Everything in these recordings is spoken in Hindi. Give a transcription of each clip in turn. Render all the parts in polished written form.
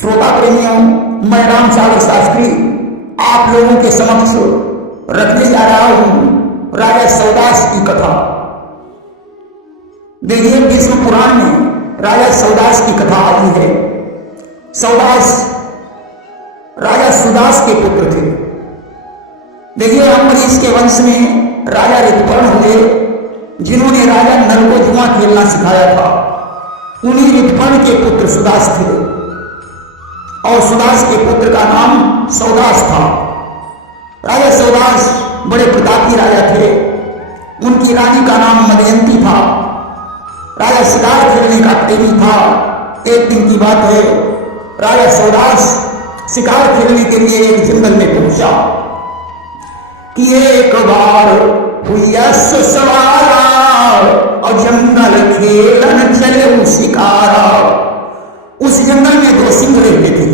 श्रोता प्रेमियों, मैं राम सागर शास्त्री आप लोगों के समक्ष रखने जा रहा हूं राजा सौदास की कथा। देखिए, विष्णु पुराण में राजा सौदास की कथा आई है। सौदास राजा सुदास के पुत्र थे। देखिए, अम्बरीश के वंश में राजा ऋतुपर्ण हुए, जिन्होंने राजा नल को जुआ खेलना सिखाया था। उन्हीं ऋतुपर्ण के पुत्र सुदास थे और सुदास के पुत्र का नाम सौदास था। राजा सौदास बड़े प्रतापी राजा थे। उनकी रानी का नाम मदयंती था। राजा शिकार खेलने का प्रेमी था। एक दिन की बात है, राजा सौदास शिकार खेलने के लिए एक जंगल में पहुंचा कि एक बार हुई सवारा और जंगल खेलन चले शिकारा। उस जंगल में दो सिंह रहते थे,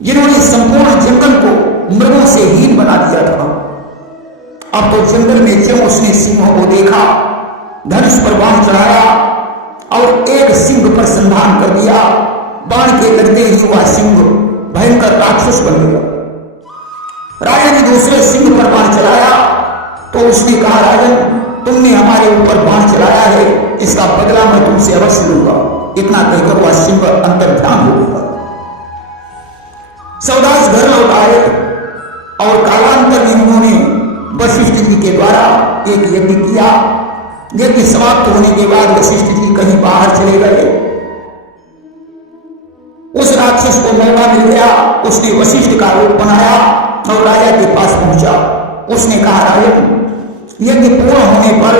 जिन्होंने संपूर्ण जंगल को मृगों से हीन बना दिया था। अब तो जंगल में जब उसने सिंहों को देखा, धनुष पर बाण चढ़ाया और एक सिंह पर संधान कर दिया। बाण के लगते ही वह सिंह भयंकर राक्षस बन गया। राजा ने दूसरे सिंह पर बाण चलाया तो उसने कहा, राजन, तुमने हमारे ऊपर बाण चलाया है, इसका बदला मैं तुमसे अवश्य लूंगा। इतना कहकर वह सिंह अंतर्ध्यान हो गया। सौदास घर लौट आए और कालांतर में उन्होंने वशिष्ठ जी के द्वारा एक यज्ञ किया। यज्ञ समाप्त होने के बाद वशिष्ठ जी कहीं बाहर चले गए। उस राक्षस को मौका मिल गया। उसने वशिष्ठ का रूप बनाया और राजा के पास पहुंचा। उसने कहा, राजन, यज्ञ पूर्ण होने पर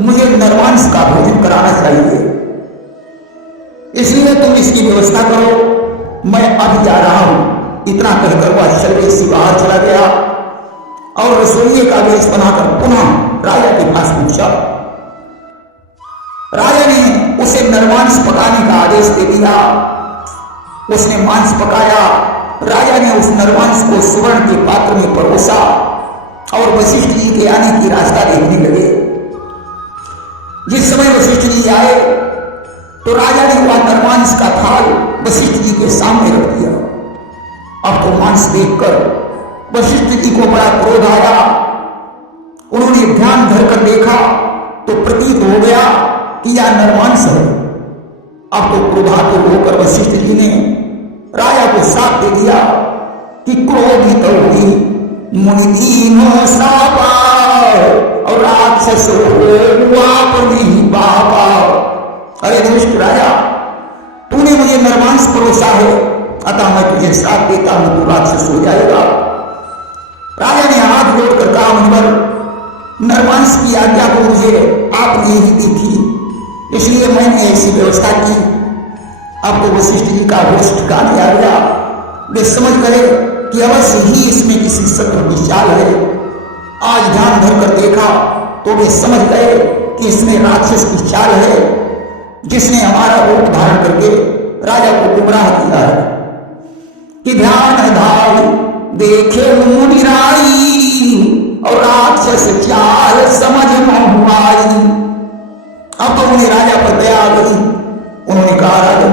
मुझे नरमांस का भोजन कराना चाहिए, इसलिए तुम इसकी व्यवस्था करो, मैं अभी जा रहा हूं। इतना कहकर वह शर्मी से बाहर चला गया और रसोइये का वेश बनाकर पुनः राजा के पास पहुंचा। राजा ने उसे नरमांस पकाने का आदेश दे दिया। उसने मांस पकाया। राजा ने उस नरमांस को सुवर्ण के पात्र में परोसा और वशिष्ठ जी के आने की रास्ता देखने लगे। जिस समय वशिष्ठ जी आए तो राजा ने वह नरमांस का थाल वशिष्ठ जी के सामने रख दिया। अब तो मांस देखकर वशिष्ठ जी को बड़ा क्रोध आया। उन्होंने ध्यान धरकर देखा तो प्रतीत हो गया कि यह नरमांस है। अब तो क्रोधातुर होकर वशिष्ठ जी ने राजा को श्राप दे दिया कि क्रोधित हुई मुनि दीनो सापा और राक्षस हो अपनी बाबा। अरे दुष्ट राजा, तूने मुझे नरमांस परोसा है, अतः मैं तुझे श्राप देता हूं, तू राक्षस हो जाएगा। राजा ने हाथ जोड़कर कहा, मुनिवर, नरमांस की आज्ञा को मुझे आपने ही दी थी, इसलिए मैंने ऐसी व्यवस्था की। अब तो वशिष्ठ जी का होश ठिकाने आ गया। वे समझ गए कि अवश्य ही इसमें किसी शत्रु की चाल है। आज ध्यान धरकर देखा तो वे समझ गए कि इसमें राक्षस की चाल है, जिसने हमारा रूप धारण करके राजा को गुमराह किया है। कि ध्यान धार देखे मुनिराई और राक्षस चाल समझ महुआई। अब तो उन्हें राजा पर दया आ गई। उन्होंने कहा, राजन,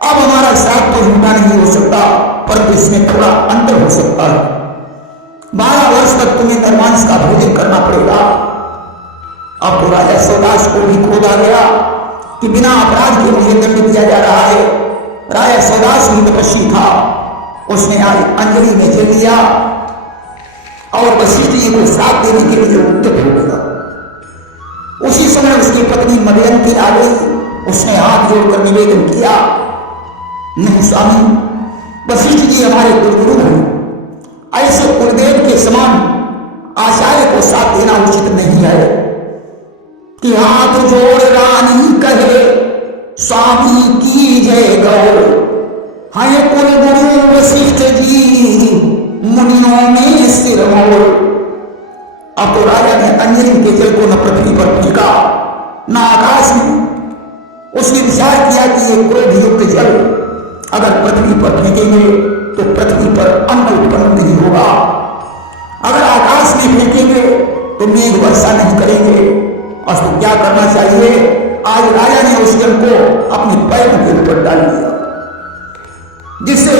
अब हमारा श्राप तो झूठा नहीं हो सकता, परंतु इसमें थोड़ा अंतर हो सकता है। 12 वर्ष तक तुम्हें नरमांस का भोजन करना पड़ेगा। अब तो राजा सौदास को भी क्रोध आ गया कि बिना अपराध के मुझे दंड दिया जा रहा है। राजा सौदास भी तपस्वी था। उसने आज अंजलि में जल लिया और वशिष्ठ जी को श्राप देने के लिए उद्यत हो गया। उसी समय उसकी पत्नी मदयंती आ गई। उसने हाथ जोड़कर निवेदन किया, नहीं स्वामी, वशिष्ठ जी हमारे कुलगुरु हैं। ऐसे कुलदेव के समान आचार्य को साथ देना उचित नहीं है कि हाथ जोड़ रानी कहे, स्वामी की जय गौ। हाय कुलगुरु वशिष्ठ जी, मुनियों में सिर मोड़। अब तो राजा ने अंजलि के जल को न पृथ्वी पर फेंका न आकाश में। उसने विचार किया कि ये क्रोध युक्त जल अगर पृथ्वी पर फेंकेंगे तो पृथ्वी पर अन्न उत्पन्न नहीं होगा। अगर आकाश में फेंकेंगे तो मेघ वर्षा नहीं करेंगे। और तो क्या करना चाहिए? आज राजा ने उस जल को अपने पैरों के ऊपर डाल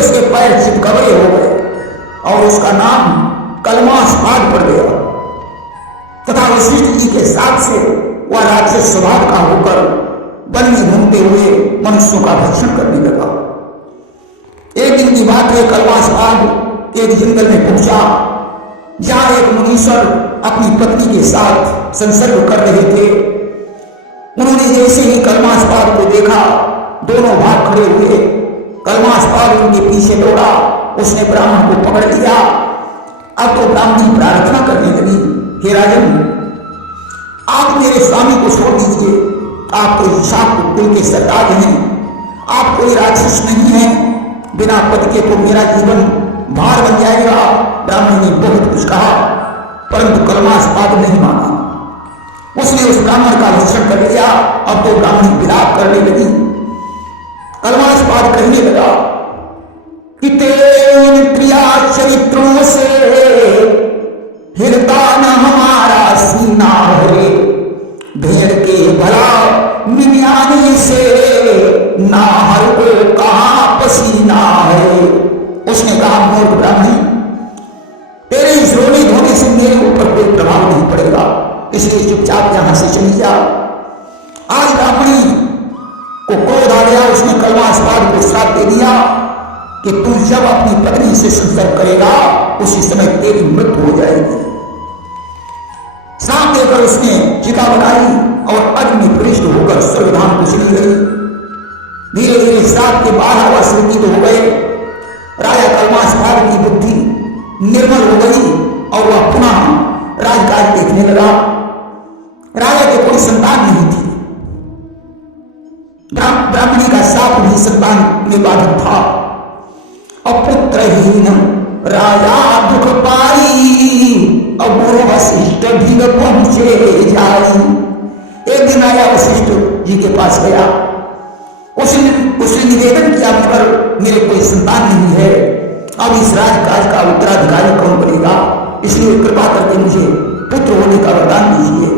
उसके पैर चितकबरे हो गए और उसका नाम कलमास्पाद पड़ गया तथा वशिष्ठ जी के साथ से वह राक्षस स्वभाव का होकर वन में घूमते हुए मनुष्यों का भक्षण करने लगा। एक दिन की बात है, कलमास्पाद एक जंगल में पहुंचा जहां एक मुनीश्वर अपनी पत्नी के साथ संसर्ग कर रहे थे। उन्होंने जैसे ही कलमास्पाद को देखा दोनों भाग खड़े हुए। कलमास्पाद उनके पीछे दौड़ा, उसने ब्राह्मण को पकड़ लिया। अब तो ब्राह्मणी प्रार्थना करने लगी, हे राजन, आप मेरे स्वामी को छोड़ दीजिए, आप तो शाप कुल के सरताज हैं, आप कोई राक्षस नहीं है, बिना पति के तो मेरा जीवन भार बन जाएगा। ब्राह्मण ने बहुत कुछ कहा परंतु कलमास्पाद नहीं माना। उसने उस ब्राह्मण का भक्षण कर लिया। अब तो ब्राह्मणी विलाप करने लगी। कलमास्पाद कहने लगा कि तेरे प्रिया चरित्रों से हिलता न हमारा सीना है, भेड़ के भला मियानी से ना हर को कहा पसीना है। उसने कहा, मूर्ख ब्राह्मणी, तेरे इस रोने धोने से मेरे ऊपर कोई प्रभाव नहीं पड़ेगा, इसलिए चुपचाप यहां से चली जा। आज ब्राह्मणी को क्रोध आ गया। उसने कलमास्पाद को श्राप दे दिया कि तू जब अपनी पत्नी से संसर्ग करेगा उसी समय तेरी मृत्यु हो जाएगी। श्राप देकर उसने चिता बनाई और अग्नि में प्रविष्ट होकर स्वर्गधाम को चली गई। धीरे धीरे श्राप के 12 वर्ष व्यतीत हो गए। राजा कलमास्पाद की बुद्धि निर्मल हो गई और वह पुनः राजकाज देखने लगा। राजा के कोई संतान नहीं थी। ब्राह्मणी का शाप भी संतान में बाधित था। अपुत्रहीन राजा दुख पाई, अब वशिष्ठ भी पहुंचे जाई। एक दिन राजा वशिष्ठ जी के पास गया। उसने निवेदन किया, मगर मेरे कोई संतान नहीं है, अब इस राजकाज का उत्तराधिकारी कौन बनेगा, इसलिए कृपा करके मुझे पुत्र होने का वरदान दीजिए।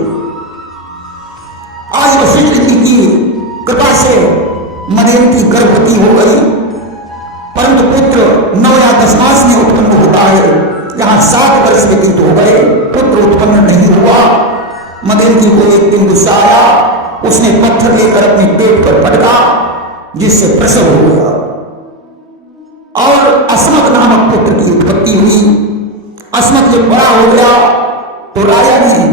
आज वशिष्ठ जी की कृपा से मदयंती गर्भवती हो गई, परंतु पुत्र 9 या 10 मास में उत्पन्न होता है। यहां 7 वर्ष व्यतीत हो गए, पुत्र उत्पन्न नहीं हुआ। मदयंती को एक दिन गुस्सा आया, उसने पत्थर लेकर अपने पेट पर पटका, जिससे प्रसव हो गया और अस्मत नामक पुत्र की उत्पत्ति हुई। अस्मत जब बड़ा हो गया तो राजा ने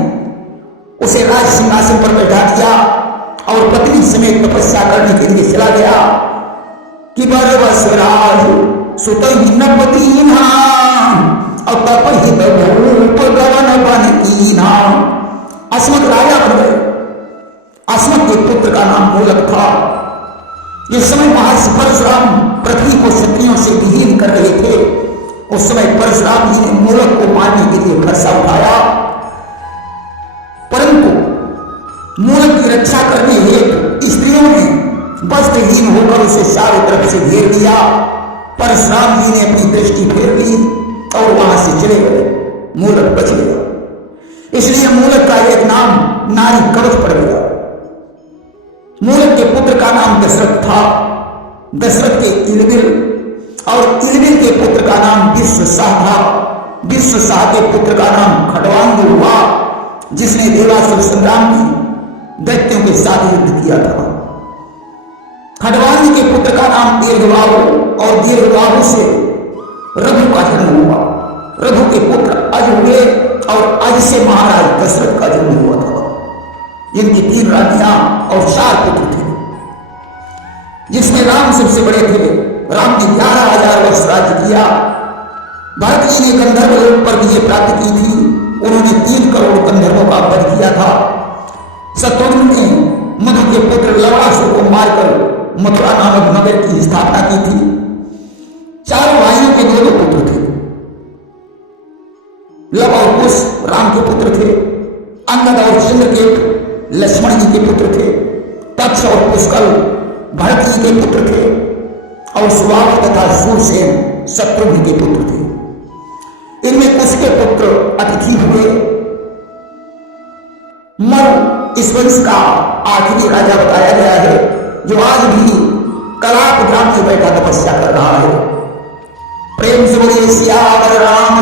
उसे राज सिंहासन पर बैठा दिया और पत्नी समेत तपस्या करने के लिए चला गया कि बरवसराज सुतहि नवदीना और तपहित भूप गवन बन कीना। अस्मत राजा बन गए। अस्मत के पुत्र का नाम मूलक था। जिस समय महर्षि परशुराम पृथ्वी को क्षत्रियों से विहीन कर रहे थे, उस समय परशुराम जी ने मूलक को मारने के लिए खर्चा उठाया, परंतु मूलक की रक्षा करने हेतु स्त्रियों ने वस्त्रहीन होकर उसे चारों तरफ से घेर दिया। परशुराम जी ने अपनी दृष्टि फेर ली और वहां से चले गए। मूलक बच गया, इसलिए मूलक का एक नाम नारी कवच पड़ गया। मूलक के पुत्र का नाम दशरथ था। दशरथ के इलबिल और इलबिल के पुत्र का नाम विश्वसाह था। विश्वसाह के पुत्र का नाम खटवांग हुआ, जिसने देवासुर संग्राम में दैत्यों के साथ युद्ध किया था। खटवांग के पुत्र का नाम दीर्घबाहु और दीर्घबाहु से रघु का जन्म हुआ। रघु के पुत्र अज हुए और अज से महाराज दशरथ का जन्म हुआ था, जिनकी 3 रानियां और 4 पुत्र थे, जिसमें राम सबसे बड़े थे। राम ने 11,000 वर्ष राज्य किया। भरत जी ने गंधर्व लोक पर विजय प्राप्त की थी। उन्होंने 3 करोड़ गंधर्वों का वध किया था। शत्रुघ्न ने मधु के पुत्र लवणासुर को मारकर मथुरा नामक नगर की स्थापना की थी। 4 भाइयों के 2 पुत्र थे। लव और कुश राम के पुत्र थे। अंगद और चंद्रकेत लक्ष्मण जी के पुत्र थे। तक्ष और पुष्कल भरत जी के पुत्र थे और सुबाहु तथा शूरसेन शत्रुघ्न के पुत्र थे। इनमें कुश के पुत्र अतिथि हुए। मरु इस वंश का आखिरी राजा बताया गया है, जो आज भी कलाप ग्राम में बैठा तपस्या कर रहा है। प्रेम से बोलिए सियावर राम